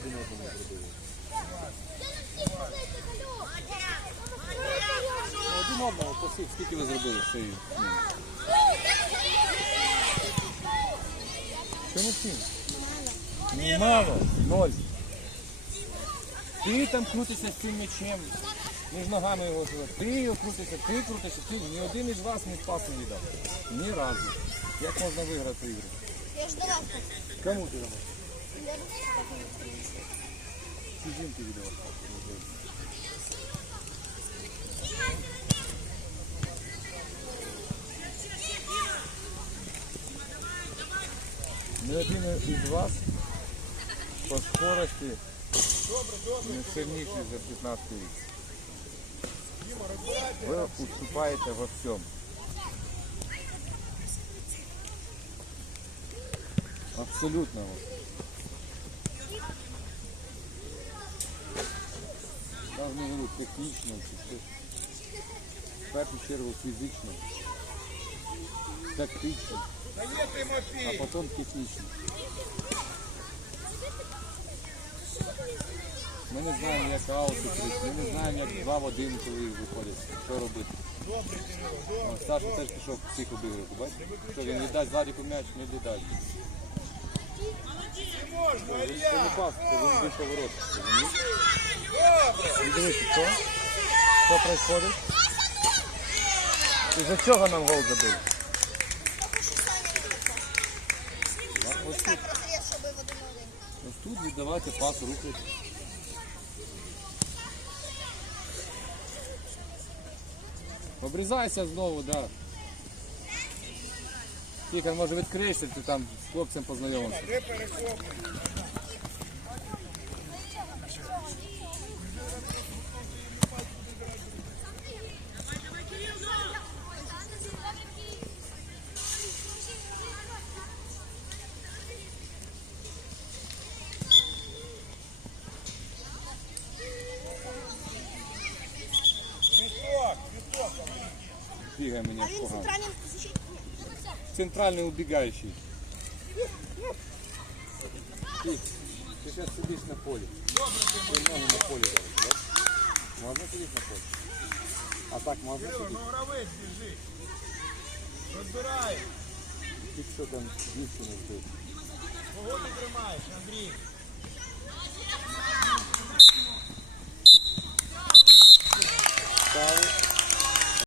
один одному зробили. Один одного посів, скільки ви зробили ну, Чому всім? Мало. Ноль. Ти там крутишся з цим м'ячем. Між ногами його зробив. Ти його крутишся, ти крутишся, ти. Ні один із вас не спас не віддав. Ні разу. Як можна виграти ігри? Я ж. Кому ти дамо? Ці жінки віддавав. Ні один із вас по скорості не сильніший за 15 рік. Ви уступаєте во всьому. Абсолютно. Я ж не говорю технічно, чи. В першу чергу фізично, тактично, а потім технічно. Ми не знаємо, як аут відкрити, ми не знаємо, як два в один, коли виходять. Що робити? Саша теж пішов всіх обіграти, бачите? Що він віддасть Владіку м'яч, не віддасть. Дивись, що? Із-за чого нам гол забили? Ось тут, ось тут віддавати пас руки. Обрізайся знову, так. Да. Тільки, може відкриєшся, ти там з хлопцем познайомився. Бігає мені А він погано. Центральним защитником. Центральний убігаючий. Ти, ти зараз сидиш на. Ти ноги на полі зараз, так? Можна сидіти на полі? А так можна сидіти? Гравець біжить. Розбирай. Ти що там дівчину збив? Кого ти тримаєш, Андрій?